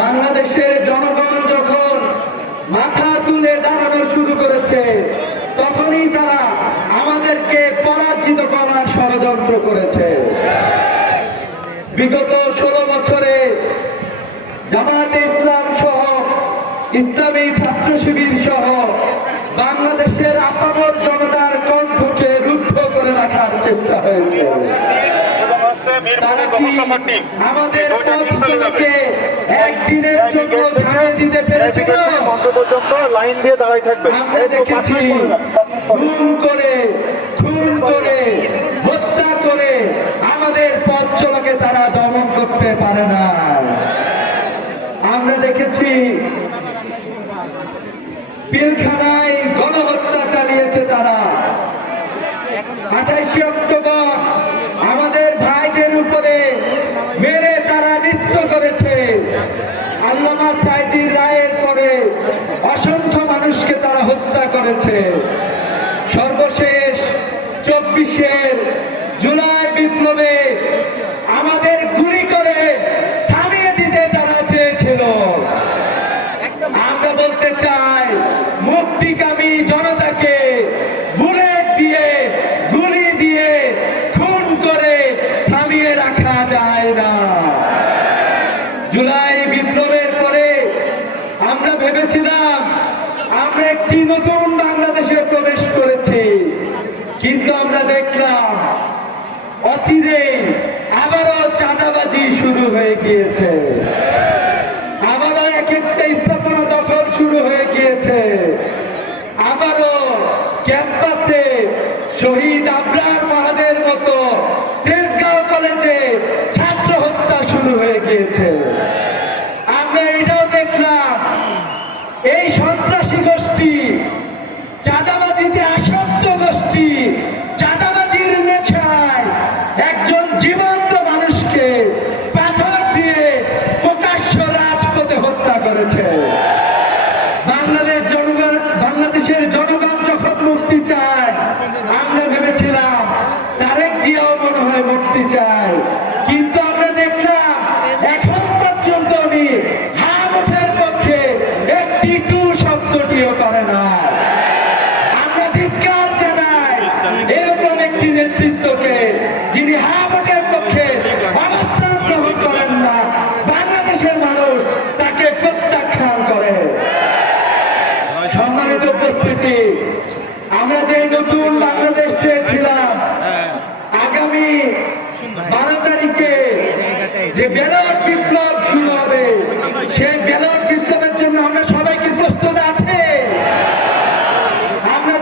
বাংলাদেশের জনগণ যখন মাথা তুলে দাঁড়ানো শুরু করেছে, তখনই তারা আমাদেরকে পরাজিত করার ষড়যন্ত্র করেছে। বিগত ষোলো বছরে জামাতে ইসলাম সহ, ইসলামী ছাত্র শিবির সহ বাংলাদেশের আপামর জনতার কণ্ঠকে রুদ্ধ করে রাখার চেষ্টা হয়েছে। তারা কি আমাদের দুইটা একদিনের জন্য থামিয়ে দিতে পেরেছিল লাইন দিয়ে দাঁড়াই থাকবে। আমরা দেখেছি খুন করে খুন করে হত্যা করে আমাদের পথ চলাকে তারা দমন করতে পারে না। আমরা দেখেছি পিলখানায় গণহত্যা চালিয়েছে তারা। আঠাইশে নৃত্য করেছে। আল্লামা সাইদির রায়ের পরে অসংখ্য মানুষকে তারা হত্যা করেছে। সর্বশেষ চব্বিশের জুলাই বিপ্লবে আমাদের গুলি করে থামিয়ে দিতে তারা চেয়েছিল। আমরা বলতে চাই, মুক্তিকামী জনতাকে বুলেট দিয়ে, গুলি দিয়ে, খুন করে থামিয়ে রাখা যায় না জুলাই বিপ্লবের পরে আমরা ভেবেছিলাম আমরা একটি নতুন বাংলাদেশে প্রবেশ করেছি কিন্তু অচিরে আবারও চাঁদাবাজি শুরু হয়ে গিয়েছে। আবারও এক একটা স্থাপনা দখল শুরু হয়ে গিয়েছে। আবারও ক্যাম্পাসে শহীদ আবরার ফাহাদের মতো তেজগাঁও কলেজে ছাত্র হত্যা শুরু হয়ে গিয়েছে। আমরা এটাও দেখলাম, এই সন্ত্রাসী গোষ্ঠী বাংলাদেশের জনগণ যখন মুক্তি চায়, আমরা ভেবেছিলাম তারেক জিয়াও মনে হয় মুক্তি চায়। কিন্তু আমরা দেখলাম এখন পর্যন্ত উনি হাত মুঠের পক্ষে একটি টু শব্দটিও করে না। আমরা ধিক্কার জানাই, এরকম একটি নেতৃত্বকে সম্মানিত উপস্থিতি, আমরা যে নতুন বাংলাদেশ চেয়েছিলাম, আগামী বারো তারিখে যে ব্যালট বিপ্লব শুরু হবে, সেই ব্যালট